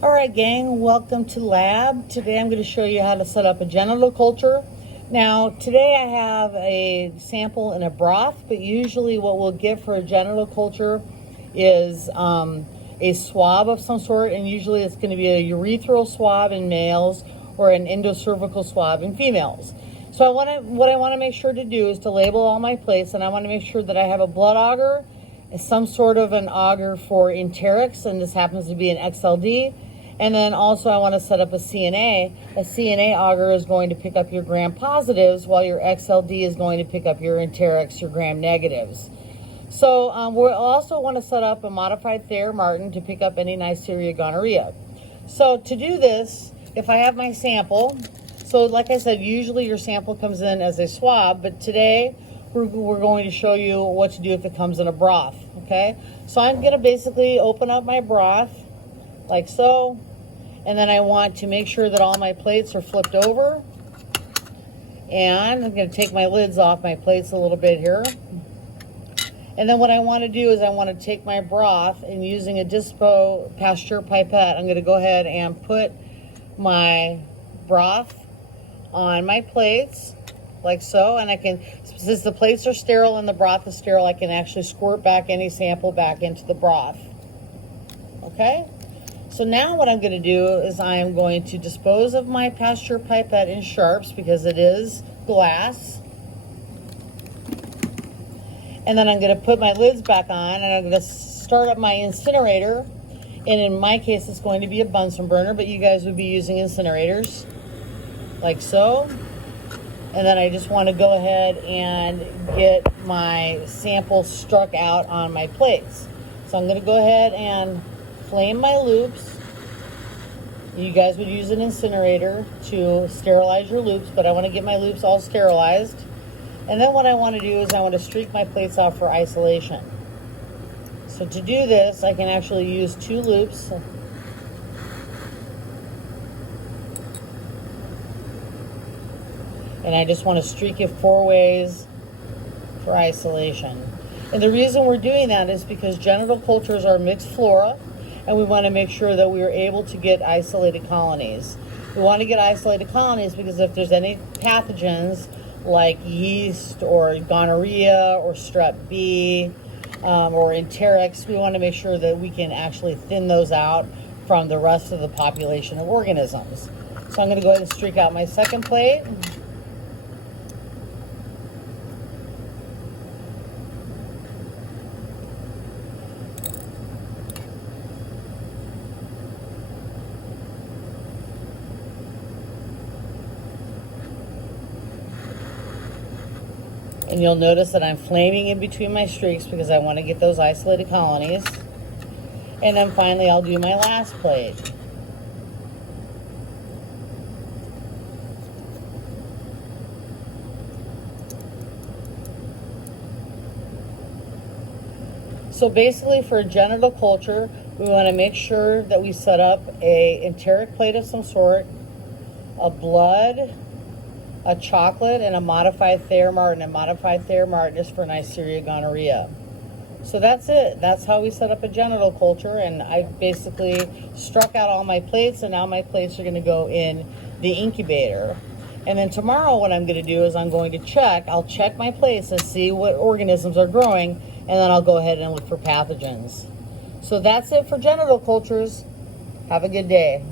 All right, gang, welcome to lab. Today I'm going to show you how to set up a genital culture. Now, today I have a sample in a broth, but usually what we'll get for a genital culture is a swab of some sort, and usually it's going to be a urethral swab in males or an endocervical swab in females. So what I want to make sure to do is to label all my plates, and I want to make sure that I have a blood auger, some sort of an auger for enterics, and this happens to be an XLD. And then also I want to set up a CNA. A CNA auger is going to pick up your gram positives, while your XLD is going to pick up your enterics, your gram negatives. So we'll also want to set up a modified Thayer-Martin to pick up any Neisseria gonorrhea. So to do this, if I have my sample, so like I said, usually your sample comes in as a swab, but today we're going to show you what to do if it comes in a broth, okay? So I'm going to basically open up my broth like so. And then I want to make sure that all my plates are flipped over. And I'm going to take my lids off my plates a little bit here. And then what I want to do is I want to take my broth, and using a Dispo Pasteur pipette, I'm going to go ahead and put my broth on my plates like so. And I can, since the plates are sterile and the broth is sterile, I can actually squirt back any sample back into the broth. Okay? So now what I'm going to do is I am going to dispose of my Pasteur pipette in sharps because it is glass. And then I'm going to put my lids back on, and I'm going to start up my incinerator. And in my case, it's going to be a Bunsen burner, but you guys would be using incinerators like so. And then I just want to go ahead and get my sample struck out on my plates. So I'm going to go ahead and flame my loops. You guys would use an incinerator to sterilize your loops, but I want to get my loops all sterilized. And then what I want to do is I want to streak my plates off for isolation. So to do this, I can actually use 2 loops. And I just want to streak it 4 ways for isolation. And the reason we're doing that is because genital cultures are mixed flora, and we want to make sure that we are able to get isolated colonies. We want to get isolated colonies because if there's any pathogens like yeast or gonorrhea or strep B or enterics, we want to make sure that we can actually thin those out from the rest of the population of organisms. So I'm going to go ahead and streak out my second plate. And you'll notice that I'm flaming in between my streaks because I want to get those isolated colonies. And then finally I'll do my last plate. So basically for a genital culture, we want to make sure that we set up a enteric plate of some sort, a blood, a chocolate, and a modified Thayer-Martin. A modified Thayer-Martin is for Neisseria gonorrhea. So that's it. That's how we set up a genital culture, and I basically struck out all my plates, and now my plates are going to go in the incubator. And then tomorrow what I'm going to do is I'll check my plates and see what organisms are growing, and then I'll go ahead and look for pathogens. So that's it for genital cultures. Have a good day.